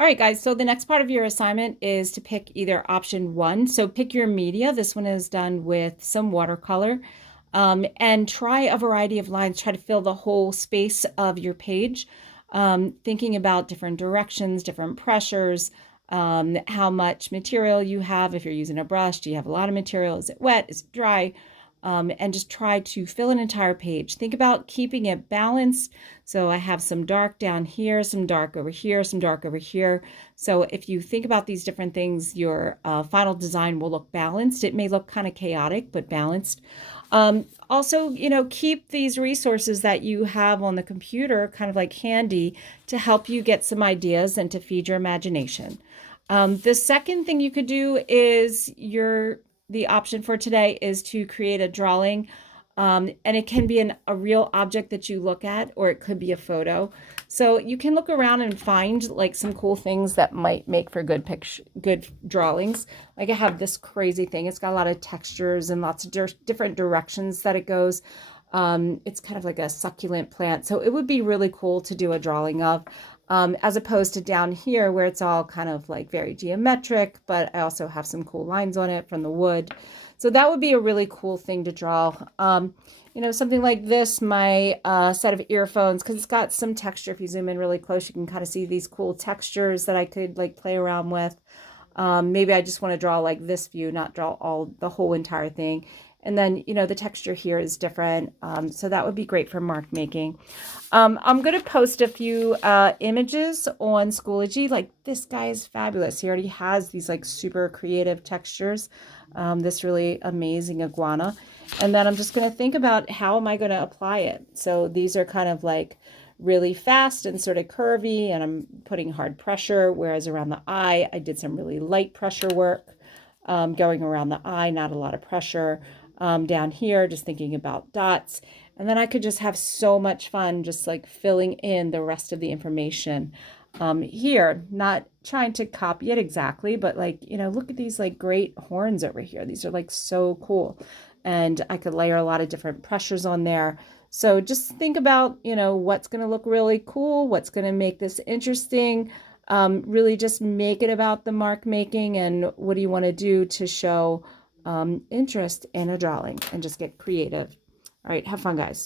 All right, guys, so the next part of your assignment is to pick either option one. So pick your media. This one is done with some watercolor. And try a variety of lines. Try to fill the whole space of your page, thinking about different directions, different pressures, how much material you have. If you're using a brush, do you have a lot of material? Is it wet? Is it dry? And just try to fill an entire page. Think about keeping it balanced. So I have some dark down here, some dark over here, some dark over here. So if you think about these different things, your final design will look balanced. It may look kind of chaotic, but balanced. Also, keep these resources that you have on the computer kind of like handy to help you get some ideas and to feed your imagination. The second thing you could do is the option for today is to create a drawing. And it can be a real object that you look at, or it could be a photo. So you can look around and find like some cool things that might make for good drawings. Like I have this crazy thing. It's got a lot of textures and lots of different directions that it goes. It's kind of like a succulent plant. So it would be really cool to do a drawing of. As opposed to down here where it's all kind of like very geometric, but I also have some cool lines on it from the wood. So that would be a really cool thing to draw. Something like this, my set of earphones, because it's got some texture. If you zoom in really close, you can kind of see these cool textures that I could like play around with. Maybe I just want to draw like this view, not draw the whole entire thing. And then, the texture here is different. So that would be great for mark making. I'm going to post a few images on Schoology. Like this guy is fabulous. He already has these like super creative textures. This really amazing iguana. And then I'm just going to think about how am I going to apply it. So these are kind of like really fast and sort of curvy, and I'm putting hard pressure, whereas around the eye, I did some really light pressure work going around the eye, not a lot of pressure. Down here, just thinking about dots. And then I could just have so much fun just like filling in the rest of the information here, not trying to copy it exactly, but like, look at these like great horns over here. These are like so cool. And I could layer a lot of different pressures on there. So just think about, what's going to look really cool, what's going to make this interesting. Really just make it about the mark making and what do you want to do to show interest in a drawing, and just get creative. All right, have fun, guys.